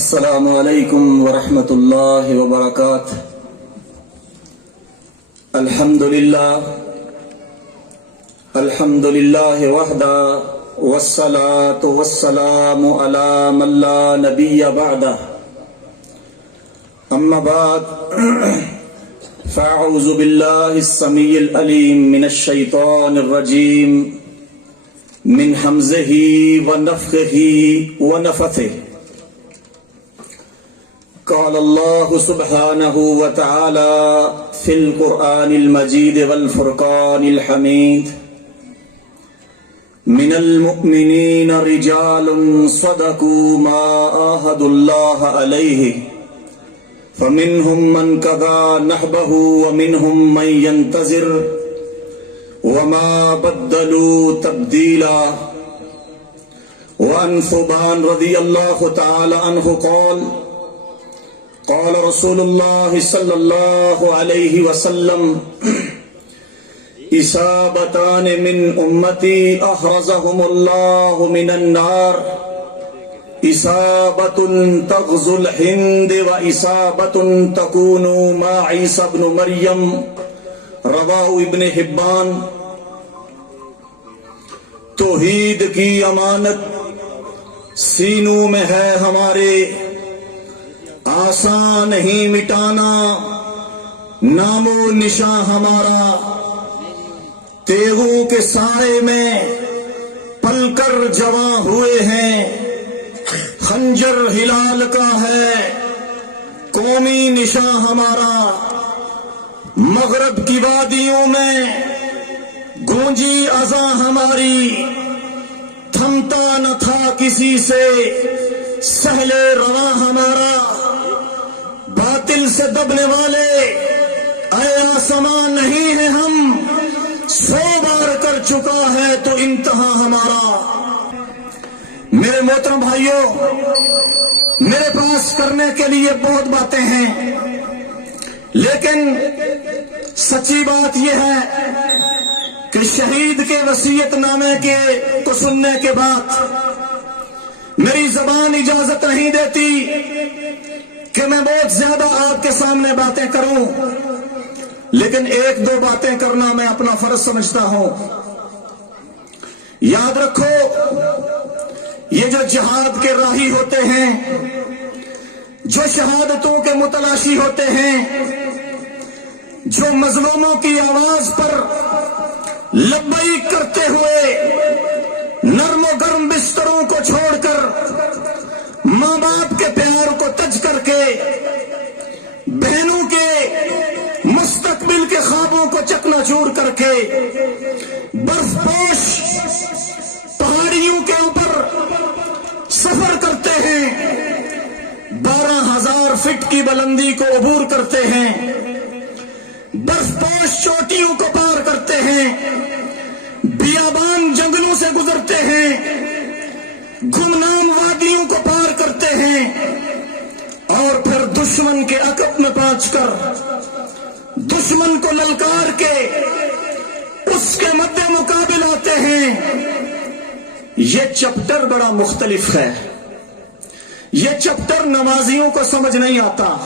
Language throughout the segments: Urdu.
السلام علیکم ورحمۃ اللہ وبرکاتہ۔ الحمد للہ وحدہ والصلاة والسلام علی من لا نبی بعدہ، اما بعد فاعوذ باللہ السمیع العلیم من الشیطان الرجیم من حمزہ ونفخہ ونفثہ۔ قال اللہ سبحانہ وتعالی فی القرآن المجید والفرقان الحمید: من المؤمنین رجال صدقوا ما عاہدوا اللہ علیہ فمنہم من قضى نحبہ ومنہم من ينتظر وما بدلوا تبدیلا۔ وعن ثوبان رضی اللہ تعالی عنہ قال رسول اللہ صلی اللہ علیہ وسلم: اصابتان من امتی احرزهم اللہ من النار، اصابت تغزو الہند و اصابت تکون ما عیسی ابن مریم، رواہ ابن حبان۔ توحید کی امانت سینوں میں ہے ہمارے، آسان نہیں مٹانا نام و نشاں ہمارا، تیغوں کے سائے میں پل کر جواں ہوئے ہیں، خنجر ہلال کا ہے قومی نشاں ہمارا، مغرب کی وادیوں میں گونجی اذاں ہماری، تھمتا نہ تھا کسی سے سہل رواں ہمارا، باطل سے دبنے والے اے آسمان نہیں ہے ہم، 100 بار کر چکا ہے تو انتہا ہمارا۔ میرے محترم بھائیوں، میرے پاس کرنے کے لیے بہت باتیں ہیں، لیکن سچی بات یہ ہے کہ شہید کے وصیت نامے کے تو سننے کے بعد میری زبان اجازت نہیں دیتی کہ میں بہت زیادہ آپ کے سامنے باتیں کروں، لیکن 1-2 باتیں کرنا میں اپنا فرض سمجھتا ہوں۔ یاد رکھو، یہ جو جہاد کے راہی ہوتے ہیں، جو شہادتوں کے متلاشی ہوتے ہیں، جو مظلوموں کی آواز پر لبیک کرتے ہوئے نرم و گرم بستروں کو چھوڑ کر، ماں باپ کے پیار کو تج کر کے، بہنوں کے مستقبل کے خوابوں کو چکنا چور کر کے، برف پوش پہاڑیوں کے اوپر سفر کرتے ہیں، 12,000 فٹ کی بلندی کو عبور کرتے ہیں، برف پوش چوٹیوں کو پار کرتے ہیں، بیابان جنگلوں سے گزرتے ہیں، گمنام وادیوں کو پار کرتے ہیں، اور پھر دشمن کے عقب میں پہنچ کر دشمن کو للکار کے اس کے مد مقابل آتے ہیں۔ یہ چپٹر بڑا مختلف ہے، یہ چپٹر نمازیوں کو سمجھ نہیں آتا،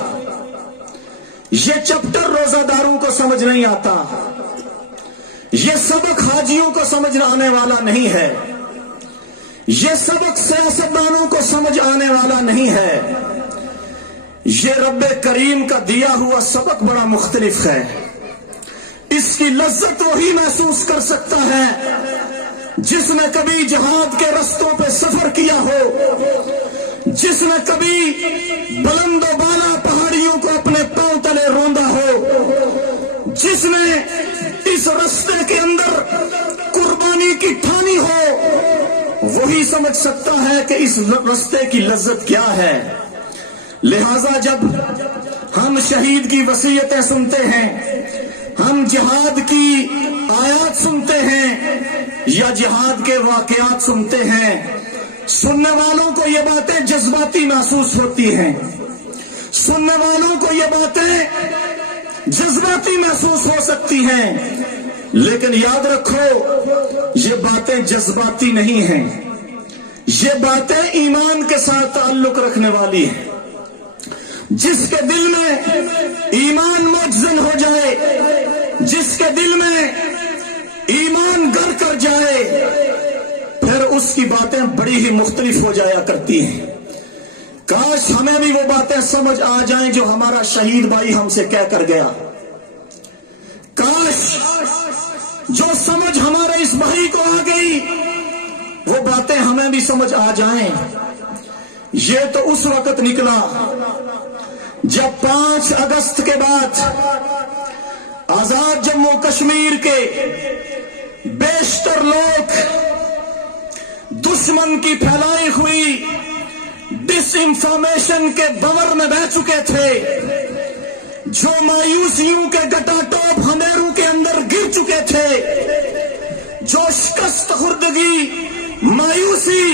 یہ چپٹر روزہ داروں کو سمجھ نہیں آتا، یہ سبق حاجیوں کو سمجھ آنے والا نہیں ہے، یہ سبق سیاستدانوں کو سمجھ آنے والا نہیں ہے، یہ رب کریم کا دیا ہوا سبق بڑا مختلف ہے۔ اس کی لذت وہی محسوس کر سکتا ہے جس نے کبھی جہاد کے رستوں پہ سفر کیا ہو، جس نے کبھی بلند و بالا پہاڑیوں کو اپنے پاؤں تلے روندا ہو، جس نے اس رستے کے اندر قربانی کی ٹھانی ہو، وہی سمجھ سکتا ہے کہ اس رستے کی لذت کیا ہے۔ لہذا جب ہم شہید کی وصیتیں سنتے ہیں، ہم جہاد کی آیات سنتے ہیں یا جہاد کے واقعات سنتے ہیں، سننے والوں کو یہ باتیں جذباتی محسوس ہوتی ہیں، سننے والوں کو یہ باتیں جذباتی محسوس ہو سکتی ہیں، لیکن یاد رکھو یہ باتیں جذباتی نہیں ہیں، یہ باتیں ایمان کے ساتھ تعلق رکھنے والی ہیں. جس کے دل میں ایمان مجزن ہو جائے، جس کے دل میں ایمان گر کر جائے، پھر اس کی باتیں بڑی ہی مختلف ہو جایا کرتی ہیں. کاش ہمیں بھی وہ باتیں سمجھ آ جائیں جو ہمارا شہید بھائی ہم سے کہہ کر گیا. کاش جو سمجھ ہمارے اس بھائی کو آ گئی وہ باتیں ہمیں بھی سمجھ آ جائیں. یہ تو اس وقت نکلا جب 5 اگست کے بعد آزاد جموں کشمیر کے بیشتر لوگ دشمن کی پھیلائی ہوئی ڈس انفارمیشن کے بور میں بہ چکے تھے، جو مایوسیوں کے گٹا ٹوپ ہنیروں کے اندر گر چکے تھے، جو شکست خوردگی، مایوسی،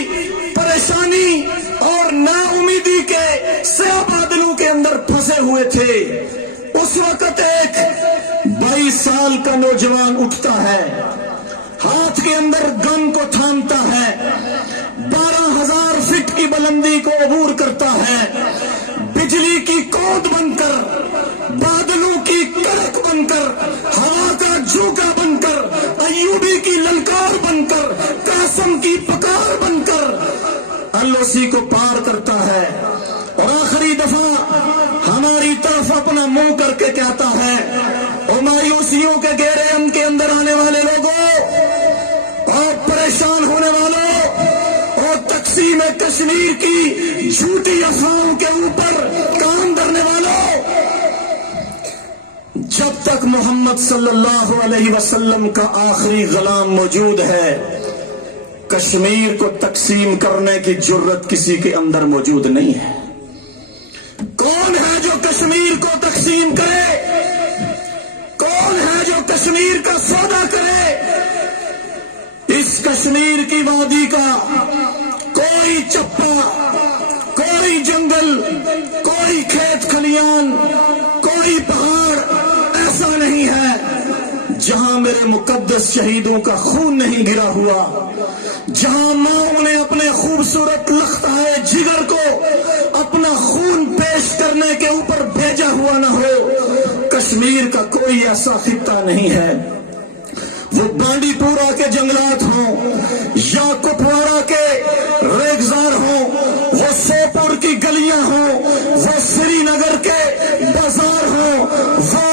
پریشانی اور نا امیدی کے سیاہ بادلوں کے اندر پھنسے ہوئے تھے. اس وقت ایک 22 سال کا نوجوان اٹھتا ہے، ہاتھ کے اندر گن کو تھامتا ہے، 12,000 فٹ کی بلندی کو عبور کرتا ہے، بجلی کی کود بن کر، بادلوں کی کڑک بن کر، ہوا کا جھونکا بن کر، ایوبی کی للکار بن کر، قاسم کی پکار بن کر LOC کو پار کرتا ہے اور آخری دفعہ ہماری طرف اپنا منہ کر کے کہتا ہے، او مایوسیوں کے گہرے ام کے اندر آنے والے لوگوں اور پریشان ہونے والوں اور تقسیم کشمیر کی جھوٹی افواہوں کے اوپر کام کرنے والوں، جب تک محمد صلی اللہ علیہ وسلم کا آخری غلام موجود ہے، کشمیر کو تقسیم کرنے کی جرت کسی کے اندر موجود نہیں ہے. کون ہے جو کشمیر کو تقسیم کرے؟ کون ہے جو کشمیر کا سودا کرے؟ اس کشمیر کی وادی کا کوئی چپا، کوئی جنگل، کوئی کھیت کھلیان، کوئی پہاڑ ایسا نہیں ہے جہاں میرے مقدس شہیدوں کا خون نہیں گرا ہوا، جہاں ماں نے اپنے خوبصورت لختۂ جگر کو اپنا خون پیش کرنے کے اوپر بھیجا ہوا نہ ہو. کشمیر کا کوئی ایسا خطہ نہیں ہے، وہ بانڈی پورہ کے جنگلات ہوں یا کپواڑہ کے ریگزار ہوں، وہ سوپور کی گلیاں ہوں، وہ سری نگر کے بازار ہوں، وہ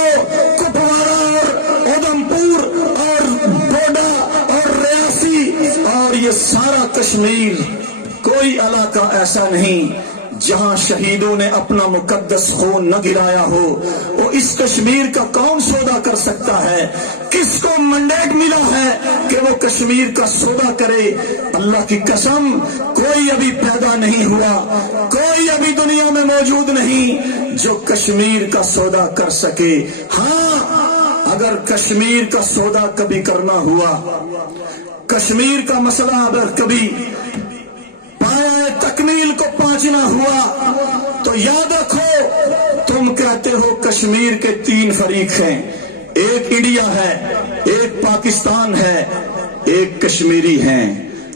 کپواڑہ اور ادھمپور اور ڈوڈا اور ریاسی اور یہ سارا کشمیر، کوئی علاقہ ایسا نہیں جہاں شہیدوں نے اپنا مقدس خون نہ گرایا ہو. وہ اس کشمیر کا کون سودا کر سکتا ہے؟ کس کو منڈیٹ ملا ہے کہ وہ کشمیر کا سودا کرے؟ اللہ کی قسم کوئی ابھی پیدا نہیں ہوا، کوئی ابھی دنیا میں موجود نہیں جو کشمیر کا سودا کر سکے. ہاں، اگر کشمیر کا سودا کبھی کرنا ہوا، کشمیر کا مسئلہ اگر کبھی پایا تکمیل کو پہنچنا ہوا، تو یاد رکھو تم کہتے ہو کشمیر کے 3 فریق ہیں، ایک انڈیا ہے، ایک پاکستان ہے، ایک کشمیری ہیں.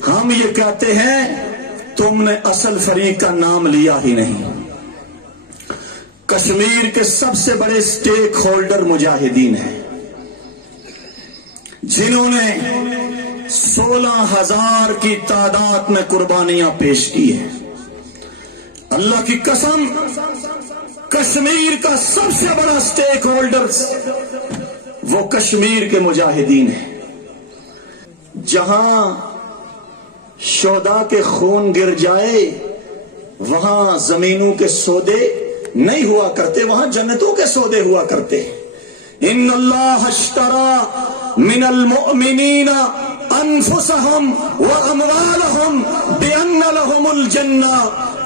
ہم یہ کہتے ہیں تم نے اصل فریق کا نام لیا ہی نہیں. کشمیر کے سب سے بڑے سٹیک ہولڈر مجاہدین ہیں، جنہوں نے 16,000 کی تعداد میں قربانیاں پیش کی ہیں. اللہ کی قسم کشمیر کا سب سے بڑا سٹیک ہولڈر وہ کشمیر کے مجاہدین ہیں. جہاں شہداء کے خون گر جائے وہاں زمینوں کے سودے نہیں ہوا کرتے، وہاں جنتوں کے سودے ہوا کرتے. ان اللہ اشترى من المؤمنین انفسهم واموالهم بان لهم الجنہ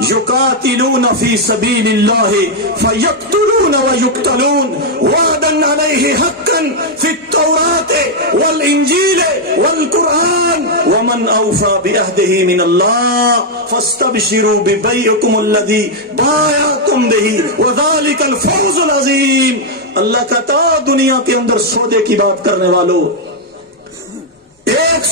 یقاتلون فی سبیل اللہ فیقتلون ویقتلون وعدا علیہ حقا فی التوراة والانجیل والقرآن ومن اوفى بعہدہ من اللہ فاستبشروا ببیعکم الذی بایعتم بہ وذلک الفوز العظیم. اللہ کہتا دنیا کے اندر سودے کی بات کرنے والوں، ایک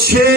6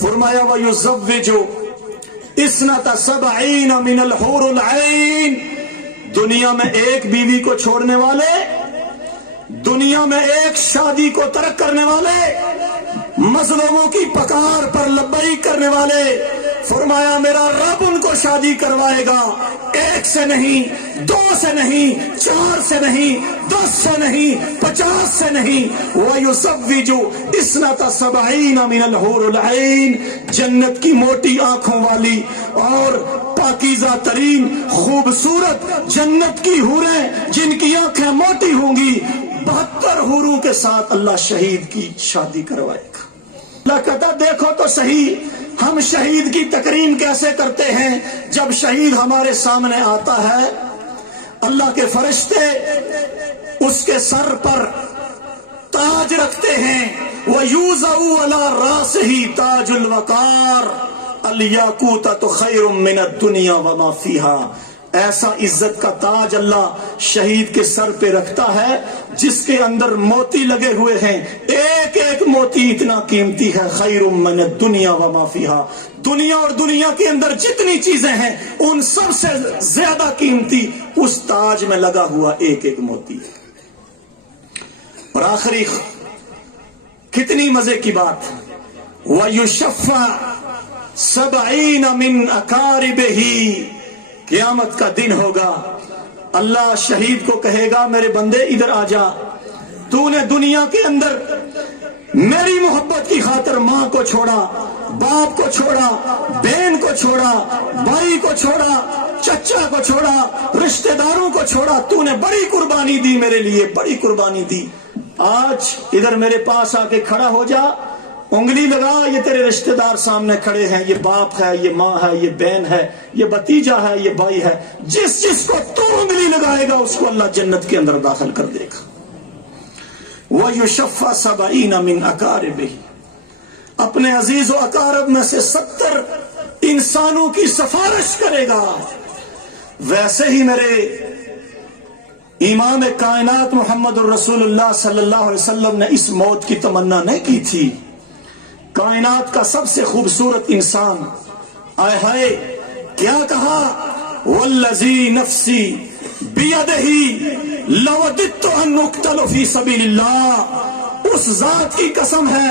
فرمایا وَيُزَوِّجُ اثنتا سبعین من الحور العین، دنیا میں ایک بیوی کو چھوڑنے والے، دنیا میں ایک شادی کو ترک کرنے والے، مظلوموں کی پکار پر لبیک کرنے والے، فرمایا میرا رب ان کو شادی کروائے گا، ایک سے نہیں، دو سے نہیں، چار سے نہیں، 10 سے نہیں، 50 سے نہیں، وَيُزَوِّجُ اثنتا سبعین من الحور العین، جنت کی موٹی آنکھوں والی اور پاکیزہ ترین خوبصورت جنت کی حوریں جن کی آنکھیں موٹی ہوں گی، 72 حوروں کے ساتھ اللہ شہید کی شادی کروائے گا۔ اللہ کہتا دیکھو تو صحیح ہم شہید کی تکریم کیسے کرتے ہیں۔ جب شہید ہمارے سامنے آتا ہے، اللہ کے فرشتے اس کے سر پر تاج رکھتے ہیں، وَيُوزَعُ عَلَى رَاسِهِ تَاجُ الْوَقَارِ الْيَاقُوتَةُ خَيْرٌ مِّنَ الدُّنْيَا وَمَا فِيهَا، ایسا عزت کا تاج اللہ شہید کے سر پہ رکھتا ہے جس کے اندر موتی لگے ہوئے ہیں، ایک ایک موتی اتنا قیمتی ہے، خیر من الدنیا وما فیہا، دنیا اور دنیا کے اندر جتنی چیزیں ہیں ان سب سے زیادہ قیمتی اس تاج میں لگا ہوا ایک ایک موتی ہے۔ اور آخری کتنی مزے کی بات، وَيُشَفَّعُ 70 مِنْ أَقَارِبِهِ، قیامت کا دن ہوگا، اللہ شہید کو کہے گا میرے بندے ادھر آ جا، تو نے دنیا کے اندر میری محبت کی خاطر ماں کو چھوڑا، باپ کو چھوڑا، بہن کو چھوڑا، بھائی کو چھوڑا، چچا کو چھوڑا، رشتہ داروں کو چھوڑا، تو نے بڑی قربانی دی میرے لیے، بڑی قربانی دی، آج ادھر میرے پاس آ کے کھڑا ہو جا، انگلی لگا، یہ تیرے رشتہ دار سامنے کھڑے ہیں، یہ باپ ہے، یہ ماں ہے، یہ بہن ہے، یہ بھتیجا ہے، یہ بھائی ہے، جس جس کو تو انگلی لگائے گا اس کو اللہ جنت کے اندر داخل کر دے گا۔ وَيُشَفَّعُ 70 مِنْ أَقَارِبِهِ، اپنے عزیز و اقارب میں سے 70 انسانوں کی سفارش کرے گا۔ ویسے ہی میرے امام کائنات محمد الرسول اللہ صلی اللہ علیہ وسلم نے اس موت کی تمنا نہیں کی تھی۔ کائنات کا سب سے خوبصورت انسان، آئے ہائے کیا کہا، والذی نفسی بیدہ لوددت ان اقتل فی سبیل اللہ، اس ذات کی قسم ہے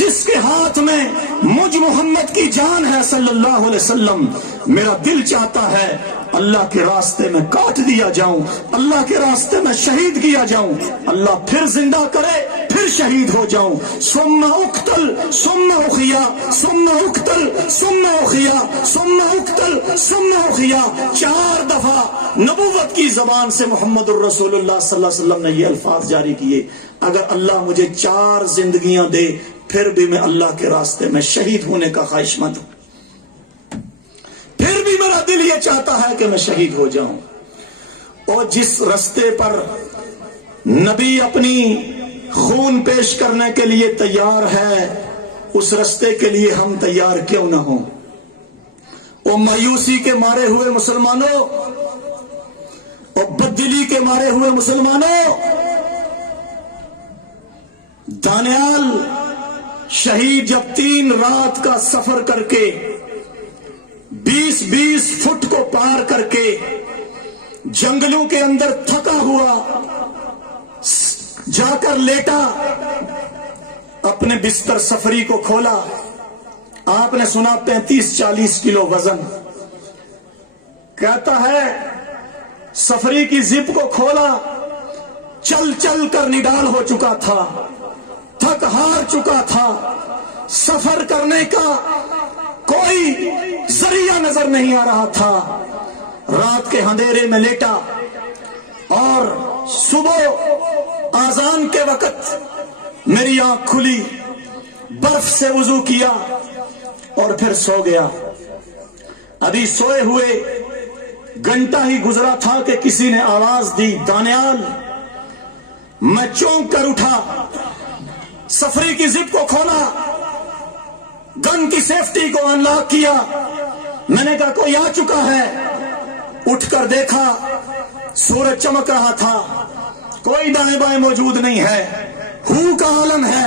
جس کے ہاتھ میں مجھ محمد کی جان ہے صلی اللہ علیہ وسلم، میرا دل چاہتا ہے اللہ کے راستے میں کاٹ دیا جاؤں، اللہ کے راستے میں شہید کیا جاؤں، اللہ پھر زندہ کرے پھر شہید ہو جاؤں، ثم اقتل ثم احیا ثم اقتل ثم احیا ثم اقتل ثم احیا، 4 دفعہ نبوت کی زبان سے محمد الرسول اللہ صلی اللہ علیہ وسلم نے یہ الفاظ جاری کیے، اگر اللہ مجھے 4 زندگیاں دے پھر بھی میں اللہ کے راستے میں شہید ہونے کا خواہش مند ہوں، پھر بھی میرا دل یہ چاہتا ہے کہ میں شہید ہو جاؤں۔ اور جس رستے پر نبی اپنی خون پیش کرنے کے لیے تیار ہے، اس رستے کے لیے ہم تیار کیوں نہ ہوں؟ اور مایوسی کے مارے ہوئے مسلمانوں، اور بددلی کے مارے ہوئے مسلمانوں، دانیال شہید جب 3 رات کا سفر کر کے 20 فٹ کو پار کر کے جنگلوں کے اندر تھکا ہوا جا کر لیٹا، اپنے بستر سفری کو کھولا، آپ نے سنا 35-40 کلو وزن، کہتا ہے سفری کی زپ کو کھولا، چل چل کر نڈال ہو چکا تھا، تھک ہار چکا تھا، سفر کرنے کا کوئی ذریعہ نظر نہیں آ رہا تھا، رات کے اندھیرے میں لیٹا اور صبح اذان کے وقت میری آنکھ کھلی، برف سے وضو کیا اور پھر سو گیا۔ ابھی سوئے ہوئے گھنٹہ ہی گزرا تھا کہ کسی نے آواز دی، دانیال، میں چونک کر اٹھا، سفری کی زپ کو کھولا، گن کی سیفٹی کو انلاک کیا، میں نے کہا کوئی آ چکا ہے، اٹھ کر دیکھا سورج چمک رہا تھا، کوئی دائیں بائیں موجود نہیں ہے، ہو کا عالم ہے،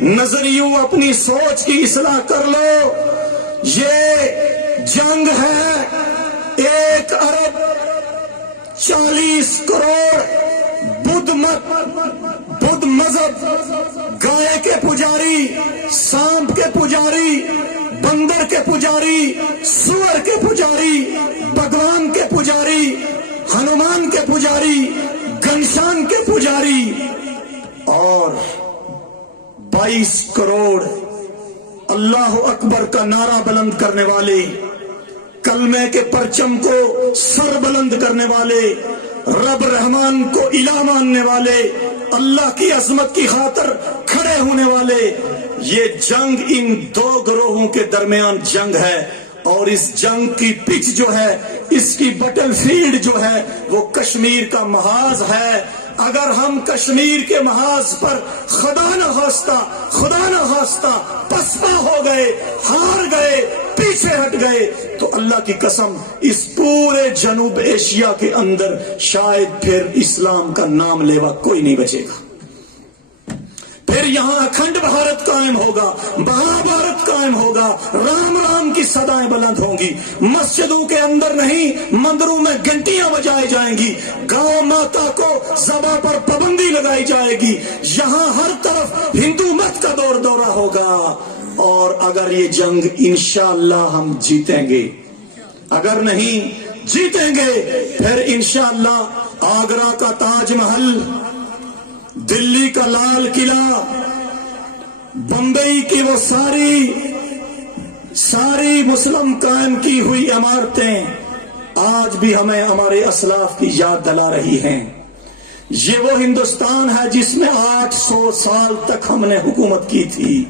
نظریوں اپنی سوچ کی اصلاح کر لو. یہ جنگ ہے 1 ارب 40 کروڑ بدھ مذہب، گائے کے پجاری، سانپ کے پجاری، بندر کے پجاری، سور کے پجاری، بھگوان کے پجاری، ہنومان کے پجاری، گنشان کے پجاری، اور 22 کروڑ اللہ اکبر کا نعرہ بلند کرنے والے، کلمے کے پرچم کو سر بلند کرنے والے، رب رحمان کو الہ ماننے والے، اللہ کی عظمت کی خاطر کھڑے ہونے والے. یہ جنگ ان 2 گروہوں کے درمیان جنگ ہے، اور اس جنگ کی پچ جو ہے، اس کی بٹل فیلڈ جو ہے، وہ کشمیر کا محاذ ہے. اگر ہم کشمیر کے محاذ پر خدا نہ خواستہ پسپا ہو گئے، ہار گئے، پیچھے ہٹ گئے، تو اللہ کی قسم اس پورے جنوب ایشیا کے اندر شاید پھر اسلام کا نام لیوا کوئی نہیں بچے گا. پھر یہاں اکھنڈ بھارت قائم ہوگا، مہا بھارت قائم ہوگا، رام رام کی صدائیں بلند ہوں گی. مسجدوں کے اندر نہیں، مندروں میں گھنٹیاں بجائی جائیں گی، گاؤں ماتا کو ذبح پر پابندی لگائی جائے گی. یہاں ہر طرف ہندو مت کا دورہ ہوگا. اور اگر یہ جنگ انشاءاللہ ہم جیتیں گے، اگر نہیں جیتیں گے، پھر انشاءاللہ آگرہ کا تاج محل، دلی کا لال قلعہ، بمبئی کی وہ ساری مسلم قائم کی ہوئی عمارتیں آج بھی ہمیں ہمارے اسلاف کی یاد دلا رہی ہیں. یہ وہ ہندوستان ہے جس میں 800 سال تک ہم نے حکومت کی تھی.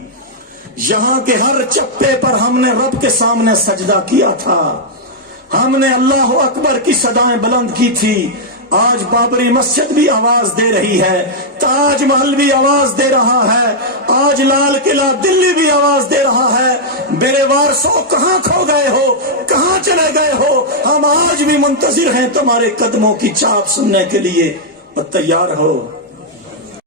یہاں کے ہر چپے پر ہم نے رب کے سامنے سجدہ کیا تھا، ہم نے اللہ اکبر کی صدائیں بلند کی تھی. آج بابری مسجد بھی آواز دے رہی ہے، تاج محل بھی آواز دے رہا ہے، آج لال قلعہ دلی بھی آواز دے رہا ہے. میرے وارثوں کہاں کھو گئے ہو، کہاں چلے گئے ہو؟ ہم آج بھی منتظر ہیں تمہارے قدموں کی چاپ سننے کے لیے، اور تیار ہو.